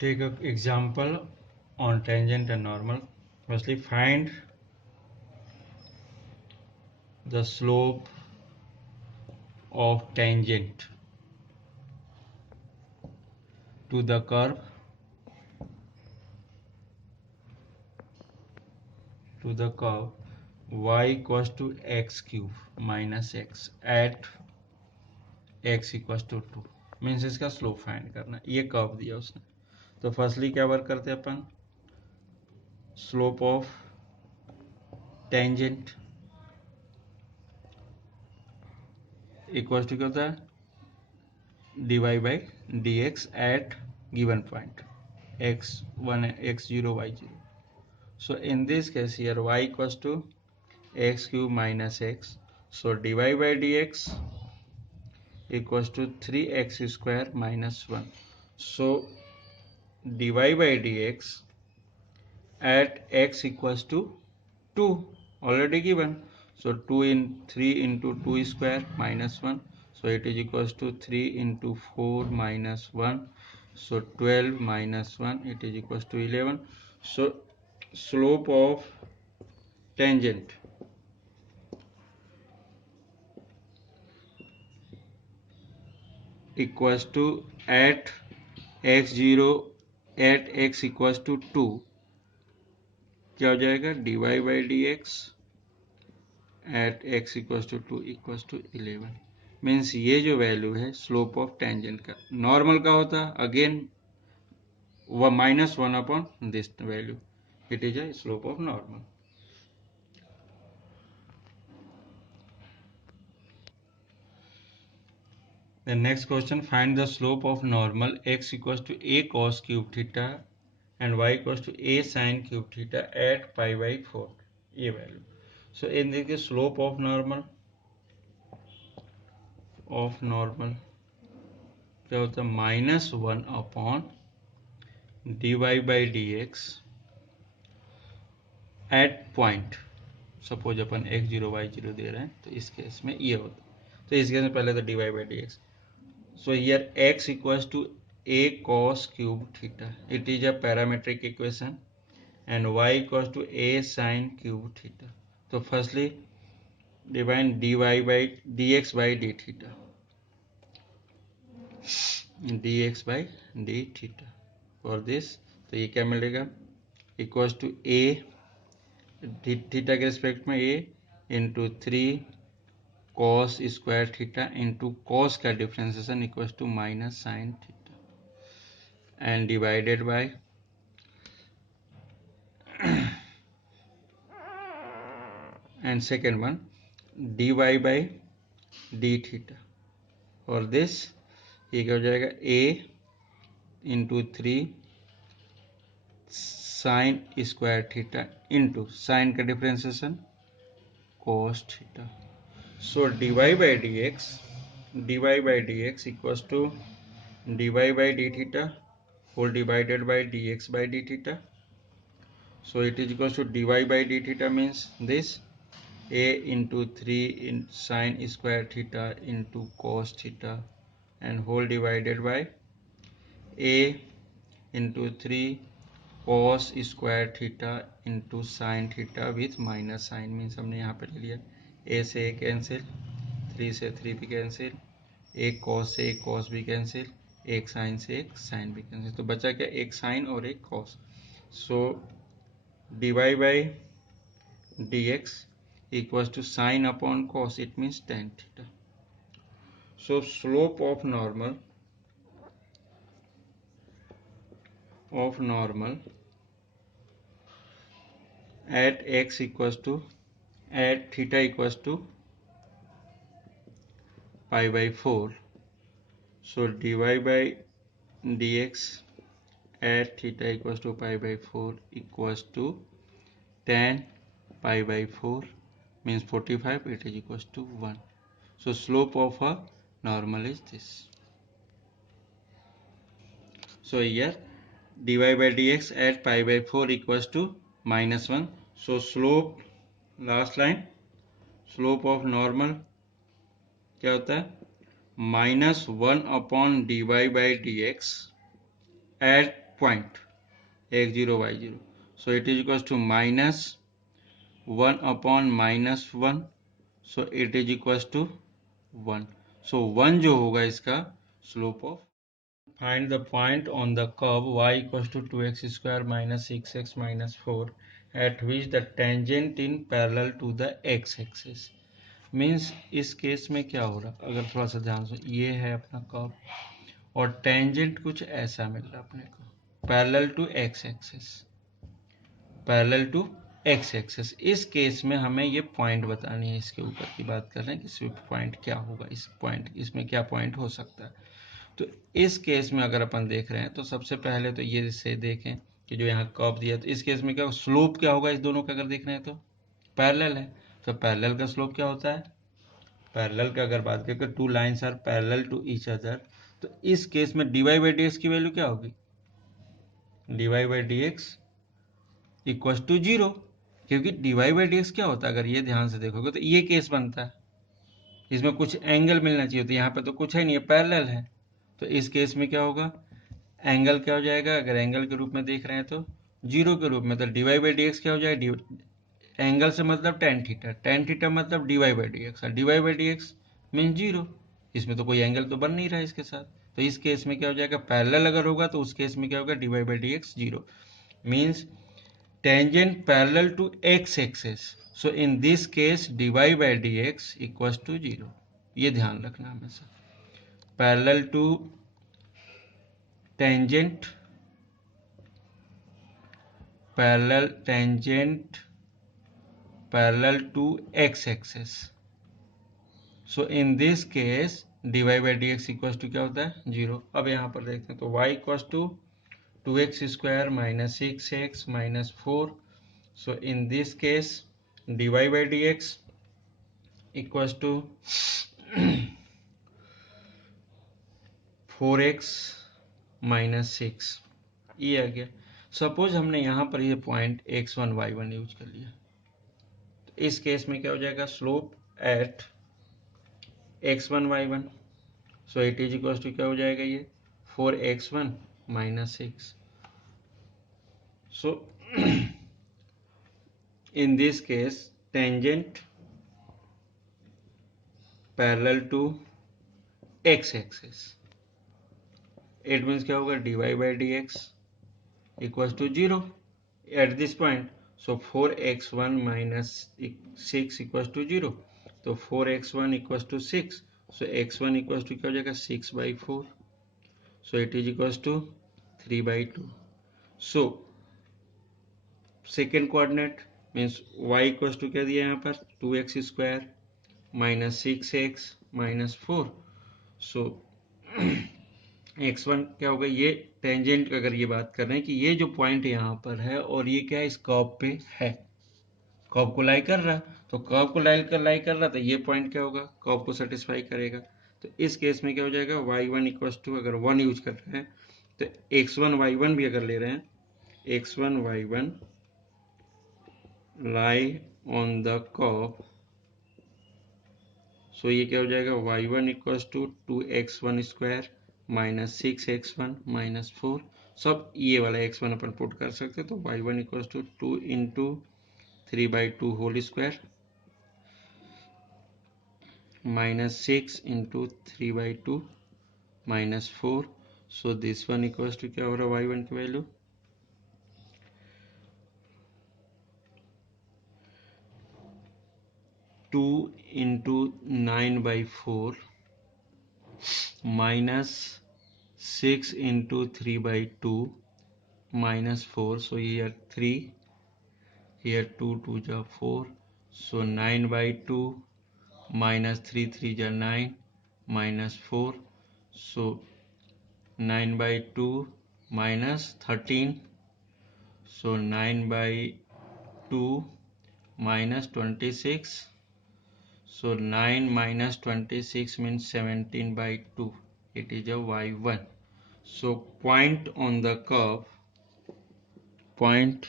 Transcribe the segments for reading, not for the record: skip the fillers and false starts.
Take an example on tangent and normal. Firstly, find the slope of tangent to the curve y equals to x cube minus x at x equals to 2 means इसका slope find करना. ये curve दिया उसने. तो firstly क्या work करते हैं अपन, slope of tangent equal to क्या होता है, dy by D X at given point x1 x0 y0. So in this case here y equals to x cube minus x, so dy by dx equals to 3x square minus 1. So dy by dx at x equals to 2 already given, so 2 in 3 into 2 square minus 1, so it is equals to 3 into 4 minus 1, so 12 minus 1, it is equals to 11. So slope of tangent equals to at x0 at x equals to 2 क्या हो जाएगा, dy by D X at X equals to 2 equals to 11. Means ये जो value है slope of tangent का, normal का होता again minus 1 upon this value, it is a slope of normal. The next question, find the slope of normal x equals to a cos cube theta and y equals to a sin cube theta at pi by 4. ये value. So in this case slope of normal क्या होता है, minus 1 upon dy by D X at point. Suppose अपन x0 y0 दे रहे हैं तो इस केस में ये होता है. तो इस केस में पहले तो dy by D x. So here x equals to a cos cube theta. It is a parametric equation. And y equals to a sin cube theta. So firstly, divide dy by dx by d theta. dx by d theta. For this, तो ये क्या मिलेगा, equals to a theta के respect में a into 3 cos square theta into cos का differentiation equals to minus sine theta and divided by and second one dy by d theta. और this ये क्या हो जाएगा, a into 3 sine square theta into sine का differentiation cos theta. So dy by dx equals to dy by d theta whole divided by dx by d theta. So it is equals to dy by d theta means this a into 3 in sin square theta into cos theta and whole divided by a into 3 cos square theta into sin theta with minus sign. Means हमने यहाँ पे ले लिया a से a cancel, 3 से 3 भी cancel, एक cos से एक cos भी कैंसिल, एक sin से एक sin भी कैंसिल. तो बचा क्या, एक sin और एक cos. So dy by dx equals to sin upon cos, it means tan theta. So slope of normal at x equals to at theta equals to pi by 4. So dy by dx at theta equals to pi by 4 equals to tan pi by 4 means 45, it is equals to 1. So slope of a normal is this. So here dy by dx at pi by 4 equals to minus 1. So slope, last line, slope of normal क्या होता है, minus 1 upon dy by dx at point x0 y0. So it is equals to minus 1 upon minus 1. So it is equals to 1. So 1 जो होगा इसका slope of. Find the point on the curve y equals to 2x square minus 6x minus 4 at which the tangent in parallel to the x-axis. Means इस case में क्या हो रहा, अगर थोड़ा सा ध्यान से, ये है अपना कर्व और टेंजेंट कुछ ऐसा मिल रहा अपने को parallel to X axis, parallel to X axis. इस केस में हमें ये पॉइंट बतानी है, इसके ऊपर की बात कर रहे हैं कि इसमें पॉइंट क्या होगा, इस पॉइंट इसमें क्या पॉइंट हो सकता है. तो इस केस में अगर अपन देख रहे हैं तो सबसे पहले तो ये से देखें कि जो यहाँ कर्व दिया, तो इस केस में क्या स्लोप क्या होगा, इस दोनों का अगर देख रहे हैं तो पैरेलल है, तो पैरेलल का स्लोप क्या होता है, पैरेलल का अगर बात करें two lines are parallel to each other, तो इस केस में dy बाई डी एक्स की वैल्यू क्या होगी, dy by D X equal to 0, क्योंकि dy बाई डी एक्स क्या होता है, अगर ये ध्यान से देखोगे तो ये केस बनता है, इसमें कुछ एंगल मिलना चाहिए, तो यहाँ पे तो कुछ है नहीं है, पैरेलल है. तो इस केस में क्या होगा, एंगल क्या हो जाएगा, अगर एंगल के रूप में देख रहे हैं तो 0 के रूप में, तो dy बाई डी एक्स क्या हो जाएगा, एंगल से मतलब tan थीटा, tan थीटा मतलब dy बाई डी एक्स, और dy by D x mean 0. इसमें तो कोई एंगल तो बन नहीं रहा है इसके साथ, तो इस केस में क्या हो जाएगा, पैरेलल अगर होगा तो उस केस में क्या होगा, dy by D x 0 means tangent parallel to x axis. So in this case dy by dx equals to 0. ये ध्यान रखना हमेशा, parallel to tangent parallel to x axis. So in this case dy by dx equals to क्या होता है, 0. अब यहाँ पर देखते हैं तो y equals to 2x square minus 6x minus 4. So in this case dy by dx equals to 4x minus 6. ये आ गया. सपोज हमने यहाँ पर ये पॉइंट x1 y1 यूज कर लिया, तो इस केस में क्या हो जाएगा, slope at x1 y1. So it is equal to क्या हो जाएगा, ये 4x1 minus 6. So in this case tangent parallel to x axis, it means क्या होगा, dy by D X equals to 0 at this point. So 4x1 minus 6 equals to 0. तो 4x1 equals to 6. So x1 equals to क्या हो जाएगा, 6 by 4. So it is equals to 3 by 2. So second coordinate means y equals to क्या दिया यहाँ पर, 2x square minus 6x minus 4. So x1 क्या होगा, ये टेंजेंट अगर ये बात कर रहे हैं कि ये जो पॉइंट यहाँ पर है और ये क्या है, इस कर्व पे है, कर्व को लाई कर रहा, तो कर्व को लाई कर रहा, तो ये पॉइंट क्या होगा, कर्व को सेटिस्फाई करेगा. तो इस केस में क्या हो जाएगा, y1 इक्वल्स टू, अगर 1 यूज कर रहे हैं तो x1 y1 भी अगर ले रहे हैं, x1 y1 lie on the curve. So ये क्या हो जाएगा, y1 equals to 2x1 square minus 6x1 minus 4. सब ये वाला x1 अपन पुट कर सकते, तो y1 equals to 2 into 3 by 2 whole square minus 6 into 3 by 2 minus 4. So this one equals to क्या हो रहा है, y1 की value 2 into 9 by 4 minus 6 into 3 by 2 minus 4. So here 3, here 2 2 ja 4. So 9 by 2 minus 3 3 ja 9 minus 4. So 9 by 2 minus 13. So 9 by 2 minus 26. So 9 minus 26 means 17 by 2. It is a y1. So point on the curve, point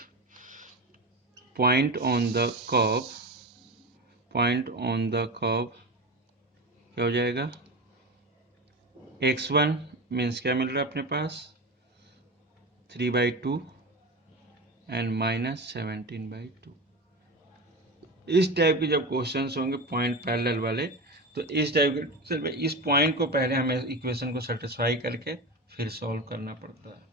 on the curve क्या हो जाएगा, x1 means क्या मिल रहा है अपने पास, 3/2 and -17/2। इस type के जब क्वेश्चंस होंगे पॉइंट पैरेलल वाले, तो इस टाइप के इस पॉइंट को पहले हमें इक्वेशन को सेटिस्फाई करके फिर सॉल्व करना पड़ता है।